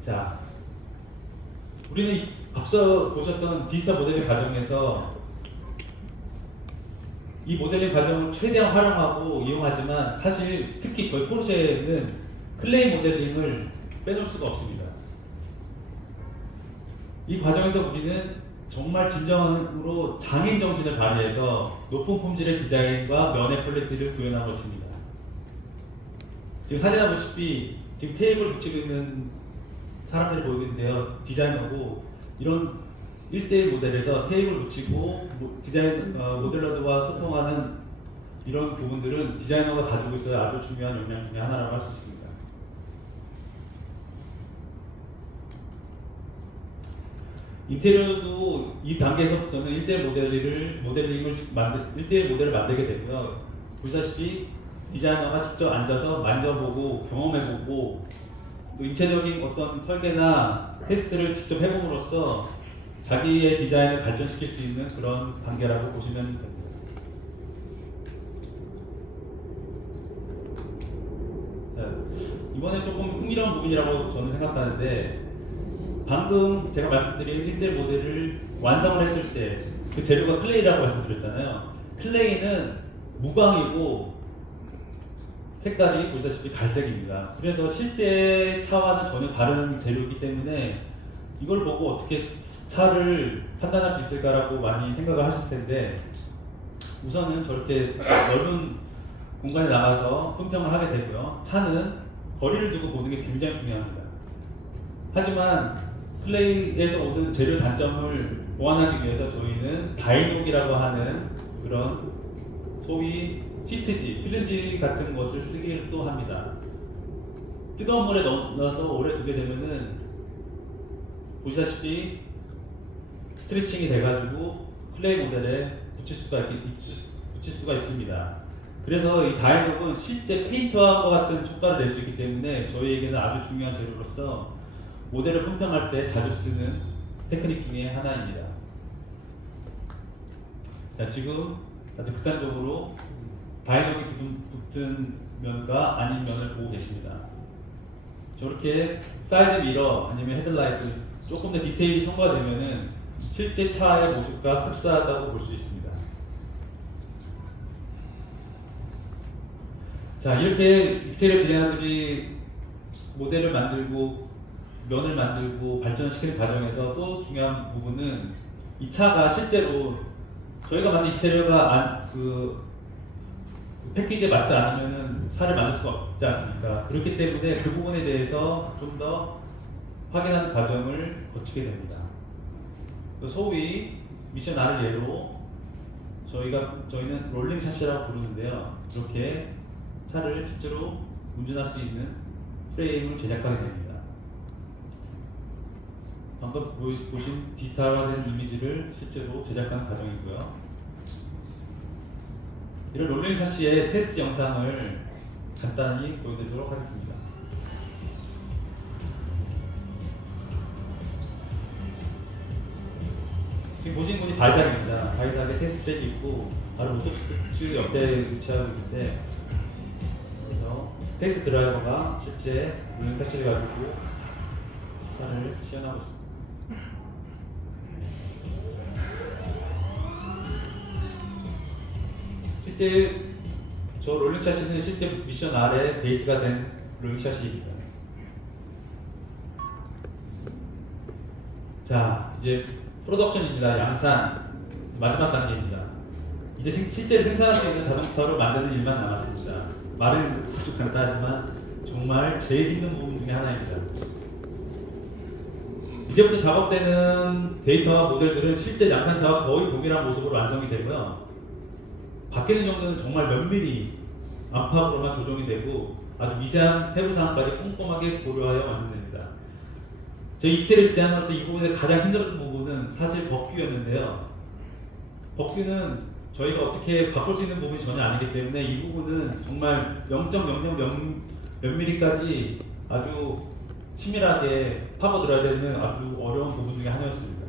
자, 우리는 앞서 보셨던 디지털 모델링 과정에서 이 모델링 과정을 최대한 활용하고 이용하지만 사실 특히 저희 포르쉐는 클레이 모델링을 빼놓을 수가 없습니다. 이 과정에서 우리는 정말 진정으로 장인 정신을 발휘해서 높은 품질의 디자인과 면의 퀄리티를 구현한 것입니다. 지금 사진에 보시피 지금 테이블 붙이고 있는 사람들이 보이고 있는데요. 디자이너고 이런 1대1 모델에서 테이블 붙이고 모델러들과 소통하는 이런 부분들은 디자이너가 가지고 있어야 아주 중요한 역량 중에 하나라고 할 수 있습니다. 인테리어도 이 단계에서부터는 1대1 모델을 만들게 되고요. 보시다시피 디자이너가 직접 앉아서 만져보고 경험해보고 또 인체적인 어떤 설계나 테스트를 직접 해봄으로써 자기의 디자인을 발전시킬 수 있는 그런 단계라고 보시면 됩니다. 자, 이번에 조금 흥미로운 부분이라고 저는 생각하는데, 방금 제가 말씀드린 1대 모델을 완성을 했을 때 그 재료가 클레이라고 말씀드렸잖아요. 클레이는 무광이고 색깔이 보시다시피 갈색입니다. 그래서 실제 차와는 전혀 다른 재료이기 때문에 이걸 보고 어떻게 차를 판단할 수 있을까라고 많이 생각을 하실 텐데, 우선은 저렇게 넓은 공간에 나가서 품평을 하게 되고요. 차는 거리를 두고 보는 게 굉장히 중요합니다. 하지만 클레이에서 오는 재료 단점을 보완하기 위해서 저희는 다이녹이라고 하는 그런 소위 시트지, 필름지 같은 것을 쓰기도 합니다. 뜨거운 물에 넣어서 오래 두게 되면은 보시다시피 스트레칭이 돼가지고 클레이 모델에 붙일 수가 있습니다. 그래서 이 다이녹은 실제 페인트와 같은 효과를 낼 수 있기 때문에 저희에게는 아주 중요한 재료로서 모델을 품평할 때 자주 쓰는 테크닉 중에 하나입니다. 자, 지금 아주 극단적으로 다이녹이 붙은 면과 아닌 면을 보고 계십니다. 저렇게 사이드 미러 아니면 헤드라이트 조금 더 디테일이 첨가되면은 실제 차의 모습과 흡사하다고 볼 수 있습니다. 자, 이렇게 익스테리어 디자이너들이 모델을 만들고 면을 만들고 발전시키는 과정에서 또 중요한 부분은 이 차가 실제로 저희가 만든 익스테리어가 패키지에 맞지 않으면 차를 만들 수가 없지 않습니까? 그렇기 때문에 그 부분에 대해서 좀 더 확인하는 과정을 거치게 됩니다. 소위 미션 R을 예로 저희는 롤링 샷시라고 부르는데요. 이렇게 차를 실제로 운전할 수 있는 프레임을 제작하게 됩니다. 방금 보신 디지털화된 이미지를 실제로 제작하는 과정이고요. 이런 롤링 샷시의 테스트 영상을 간단히 보여드리도록 하겠습니다. 지금 보신 분이 바이삭입니다. 바이삭에 테스트 트랙이 있고 바로 모터스포츠 옆에 위치하고 있는데, 그래서 테스트 드라이버가 실제 롤링 샷시를 가지고 차를 시연하고 있습니다. 실제 저 롤링 샷시는 실제 미션 R의 베이스가 된 롤링 샷시입니다. 자, 이제 프로덕션입니다. 양산 마지막 단계입니다. 이제 실제로 생산할 수 있는 자동차로 만드는 일만 남았습니다. 말은 아주 간단하지만 정말 제일 힘든 부분 중에 하나입니다. 이제부터 작업되는 데이터와 모델들은 실제 양산차와 거의 동일한 모습으로 완성이 되고요. 바뀌는 정도는 정말 몇 미리 안팎으로만 조정이 되고 아주 미세한 세부 사항까지 꼼꼼하게 고려하여 완성됩니다. 저희 익스테리어 디자이너로서 이 부분에 가장 힘들었던 부분은 사실 법규였는데요. 법규는 저희가 어떻게 바꿀 수 있는 부분이 전혀 아니기 때문에 이 부분은 정말 0.00 몇 미리까지 아주 치밀하게 파고들어야 되는 아주 어려운 부분 중에 하나였습니다.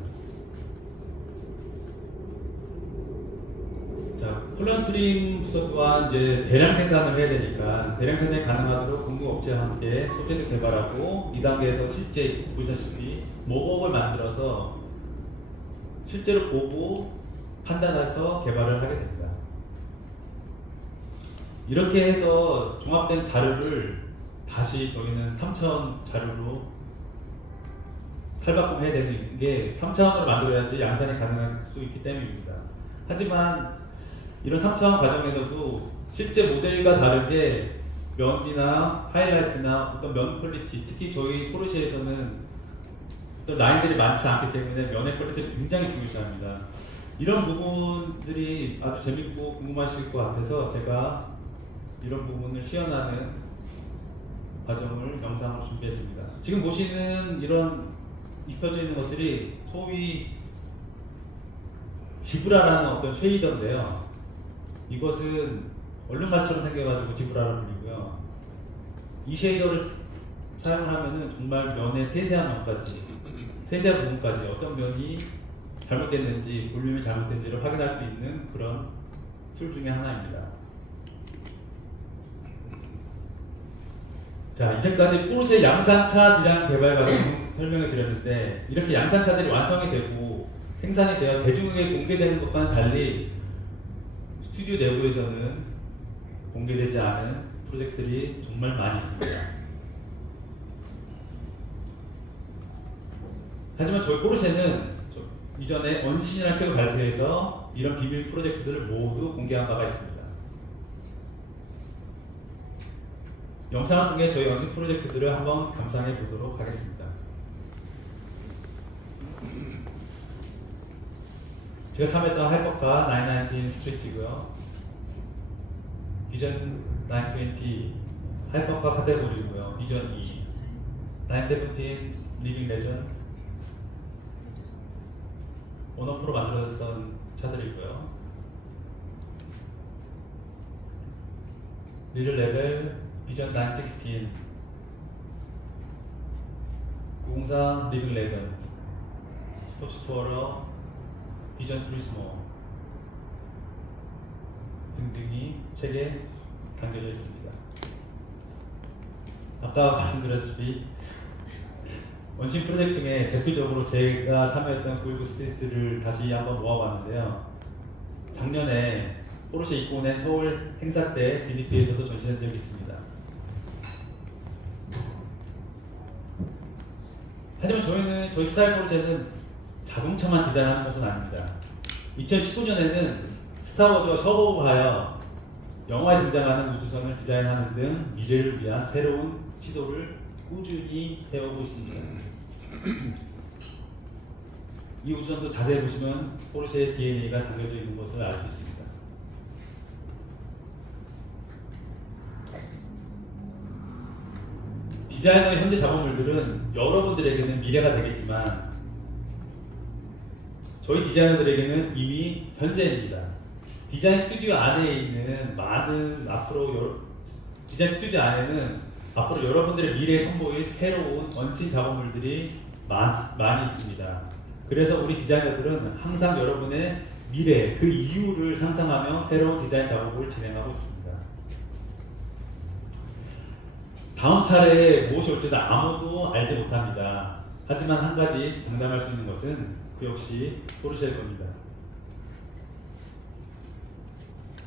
자, 콜런 트림 부서 또한 이제 대량 생산을 해야 되니까 대량 생산이 가능하도록 공급업체와 함께 소재를 개발하고 2단계에서 실제 보시다시피 모범을 만들어서 실제로 보고 판단해서 개발을 하게 됩니다. 이렇게 해서 종합된 자료를 다시 저희는 3차원 자료로 탈바꿈해야 되는 게 3차원으로 만들어야지 양산이 가능할 수 있기 때문입니다. 하지만 이런 3차원 과정에서도 실제 모델과 다르게 면이나 하이라이트나 어떤 면 퀄리티, 특히 저희 포르쉐에서는 어떤 라인들이 많지 않기 때문에 면의 퀄리티를 굉장히 중요시합니다. 이런 부분들이 아주 재밌고 궁금하실 것 같아서 제가 이런 부분을 시연하는 과정을 영상으로 준비했습니다. 지금 보시는 이런 입혀져 있는 것들이 소위 지브라라는 어떤 쉐이더인데요. 이것은 얼룩말처럼 생겨가지고 지브라를 불리고요. 이 쉐이더를 사용을 하면은 정말 면의 세세한 부분까지 어떤 면이 잘못됐는지, 볼륨이 잘못된지를 확인할 수 있는 그런 툴 중에 하나입니다. 자, 이제까지 포르쉐 양산차 디자인 개발 과정을 설명해 드렸는데, 이렇게 양산차들이 완성이 되고 생산이 되어 대중에게 공개되는 것과는 달리 스튜디오 내부에서는 공개되지 않은 프로젝트들이 정말 많이 있습니다. 하지만 저희 포르쉐는 이전에 언신이라는 책을 발표해서 이런 비밀 프로젝트들을 모두 공개한 바가 있습니다. 영상을 통해 저희 언신 프로젝트들을 한번 감상해 보도록 하겠습니다. 제가 참여했던 하이퍼카 919 스트리트이고요. 비전 920 하이퍼카 카테고리고요. 비전 2 917 리빙 레전드 원어프로 만들어졌던 차들이고요. 리를 레벨 비전 916 904 리빙 레전드 스포츠 투어러 비전 투리스모 등등이 책에 담겨져 있습니다. 아까 말씀드렸다시피 원신 프로젝트 중에 대표적으로 제가 참여했던 919 스트리트를 다시 한번 모아봤는데요. 작년에 포르쉐 이코네 서울 행사 때 DDP에서도 전시한 적이 있습니다. 하지만 저희 스타일 포르쉐는 자동차만 디자인하는 것은 아닙니다. 2019년에는 스타워즈와 협업하여 영화에 등장하는 우주선을 디자인하는 등 미래를 위한 새로운 시도를 꾸준히 해오고 있습니다. 이 우주선도 자세히 보시면 포르쉐의 DNA가 담겨져 있는 것을 알 수 있습니다. 디자이너의 현재 작업물들은 여러분들에게는 미래가 되겠지만 저희 디자이너들에게는 이미 현재입니다. 디자인 스튜디오 안에 있는 많은 디자인 스튜디오 안에는 앞으로 여러분들의 미래에 선보일 새로운 언신 작업물들이 많이 있습니다. 그래서 우리 디자이너들은 항상 여러분의 미래, 그 이유를 상상하며 새로운 디자인 작업을 진행하고 있습니다. 다음 차례에 무엇이 올지는 아무도 알지 못합니다. 하지만 한 가지 장담할 수 있는 것은 그 역시 포르쉐일 겁니다.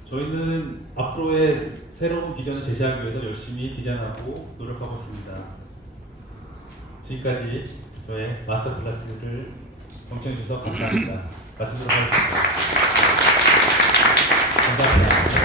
저희는 앞으로의 새로운 비전을 제시하기 위해서 열심히 디자인하고 노력하고 있습니다. 지금까지 저의 마스터 클래스를 경청해 주셔서 감사합니다. 마치도록 하겠습니다. 감사합니다.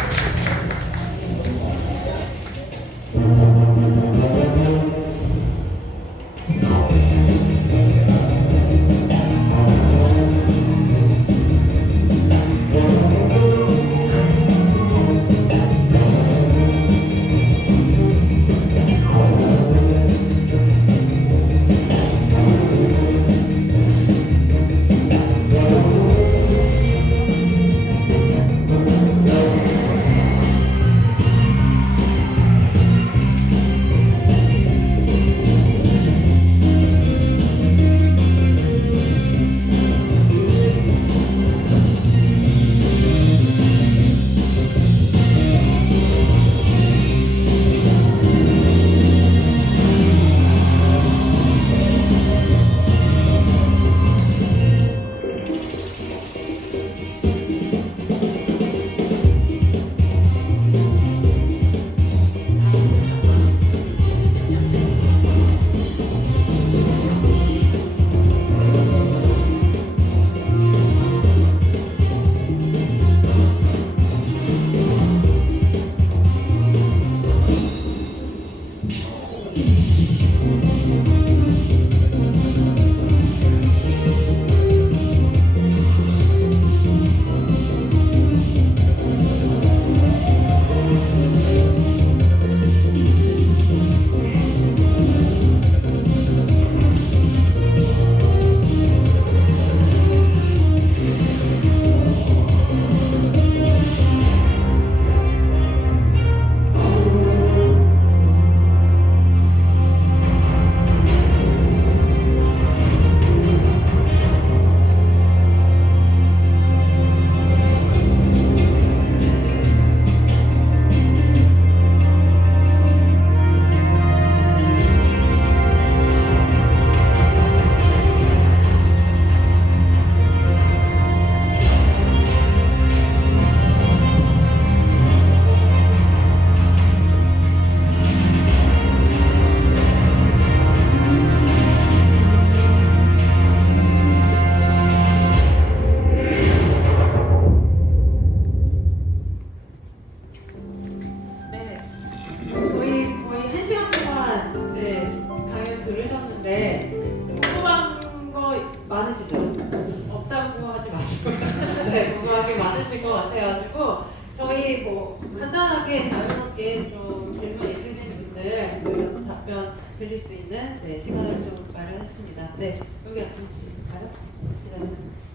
네, 궁금한 게 많으실 것 같아가지고 저희 뭐 간단하게 자유롭게 좀 질문 있으신 분들 그 답변 드릴 수 있는 네, 시간을 좀 마련했습니다. 네, 여기 앉으실까요?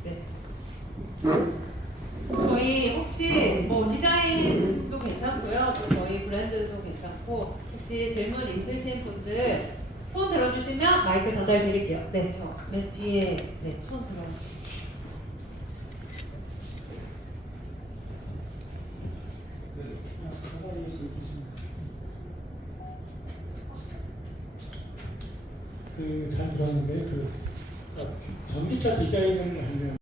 네. 저희 혹시 뭐 디자인도 괜찮고요, 또 저희 브랜드도 괜찮고 혹시 질문 있으신 분들 손 들어주시면 마이크 전달 드릴게요. 네, 저 맨 뒤에 네, 손 들어주시면. 잘 들었는데 전기차 디자인을 하면